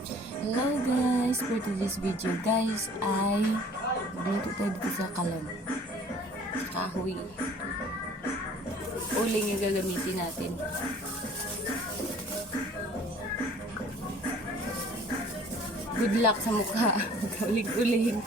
Hello guys! For today's video guys ay dito tayo dito sa kalan. Kahoy. Uling yung gagamitin natin. Good luck sa mukha. Uling-uling.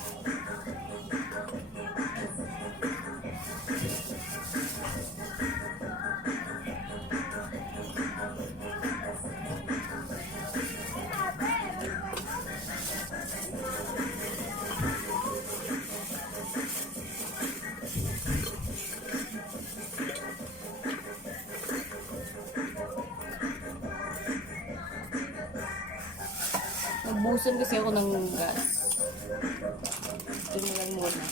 Nagbusan kasi ako ng gas. Ito na lang muna.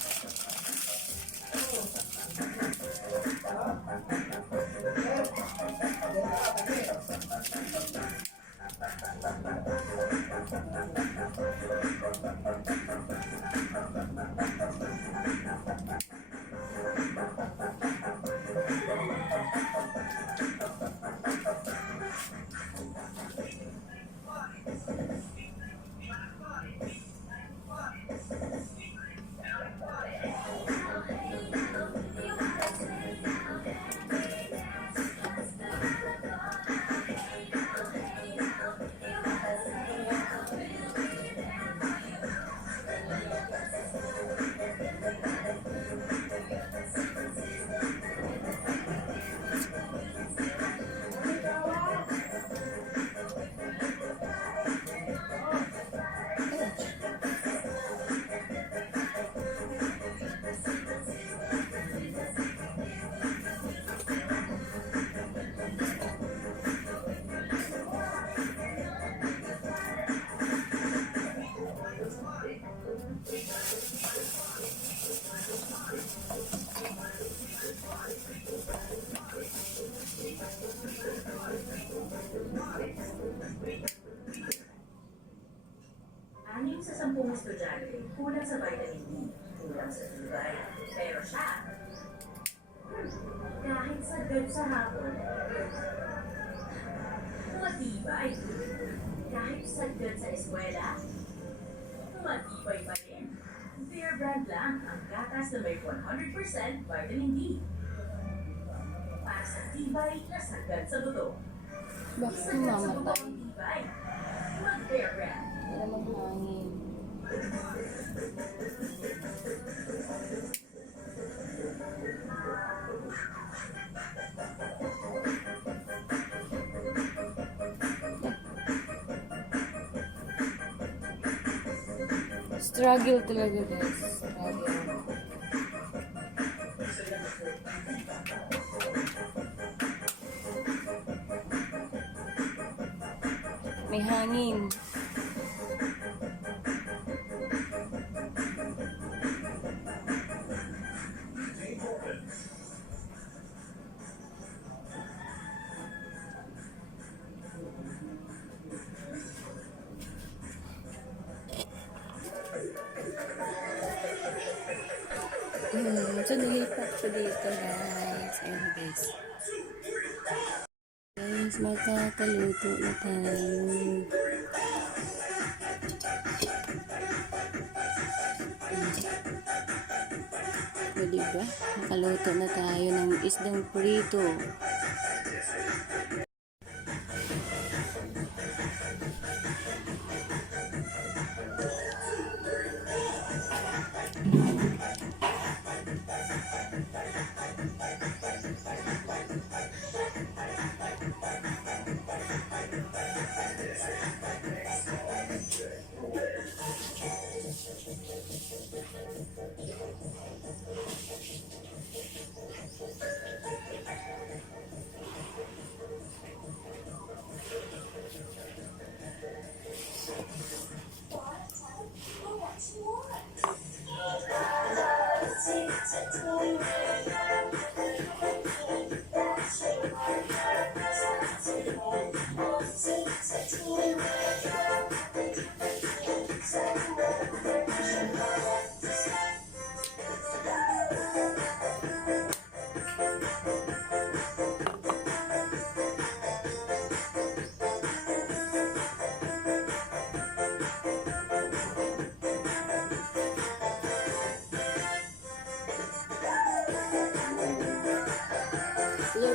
Anim sa 10 estudyante kulang sa vitamin D, kulang sa tibay. Pero siya, kahit sagad sa hapon, matibay. Kahit sagad sa eskwela, matibay pa rin. Bear Brand lang ang gatas na may 100% vitamin D. Para sa tibay na sagad sa buto. Bakit Sagad sa buto mamatay? ang tibay. Mag-Bear Brand. Wala maghangin. Struggle talaga guys. Struggle. May hangin. So, nilipat ko dito guys. Ayun guys. Guys, magkakaluto na tayo. O, diba? Nakaluto na tayo ng isdang prito.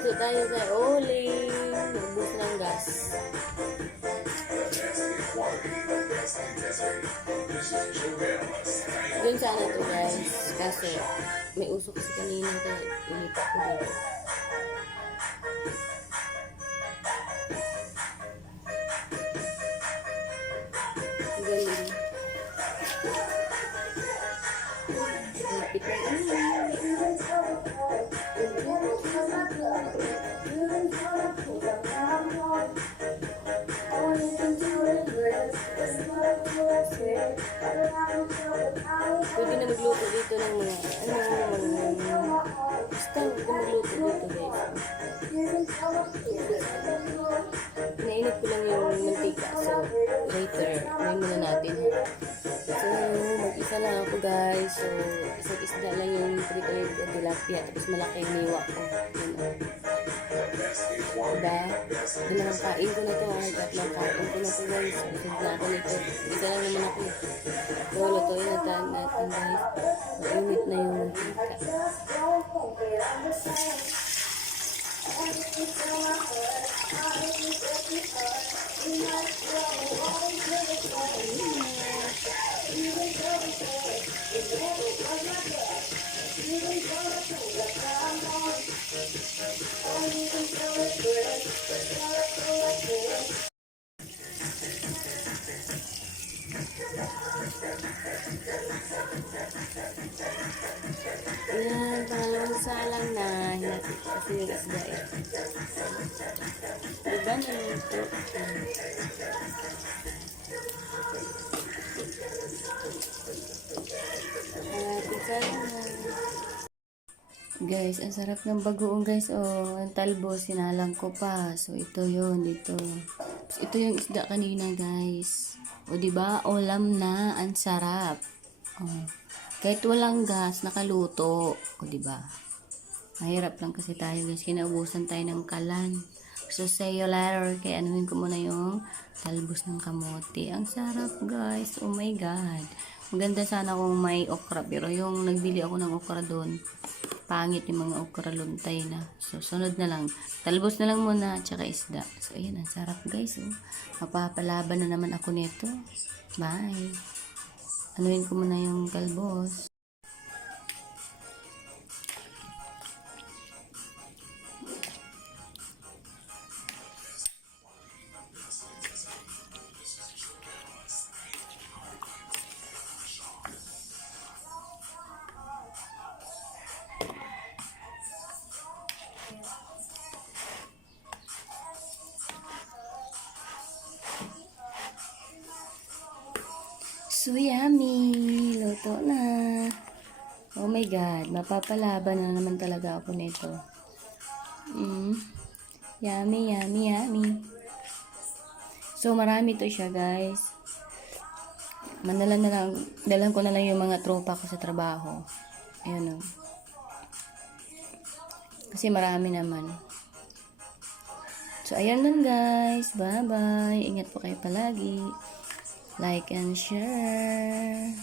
Luto tayo sa uling. Ubus ng gas. Doon sana to guys. Kaso, may usok kasi kanina kaya ilipat ko dito. Galing. Lapit na. Pwede na magluto dito ng mga basta magluto dito guys. Nainit ko lang yung mantika. So, later, try muna natin. So, mag-isa lang ako guys. So, isang isda lang yung prito yung tilapia. Tapos malaki yung niwa ko. Yun o. Diba? Dalawang kain ko na to. Tatlong kain ko na to guys. Busog na ako nito. Isa lang naman ako. So, lutuin na tayo natin guys. Mainit na yung mantika. Ayan, pangalawang salang na. Hinatid ko kasi yung isda eh. Diba naluto? Pangalawang salang na. Guys, ang sarap ng bagoong guys. Oh, ang talbo, sinalang ko pa. So, ito yun, dito. Tapos, ito yung isda kanina guys. O, diba? Ulam na. Ang sarap. Oh. Kahit walang gas, nakaluto. O, diba? Mahirap lang kasi tayo guys. Kinaubusan tayo ng kalan. So, say you later. Kaya anuhin ko muna yung talbos ng kamote. Ang sarap guys. Oh my God. Maganda sana kung may okra. Pero yung nagbili ako ng okra doon, pangit yung mga okra, luntay na. So, sunod na lang. Talbos na lang muna, tsaka isda. So, ayan, ang sarap guys. Oh. Mapapalaban na naman ako nito. Bye. Anuhin ko muna yung talbos. So yummy! Luto na. Oh my God. Mapapalaban na naman talaga ako nito. Yummy, yummy, yummy. So marami to siya guys. Dalan ko na lang yung mga tropa ko sa trabaho. Ayun o. Kasi marami naman. So ayan lang guys. Bye bye. Ingat po kayo palagi. Like and share.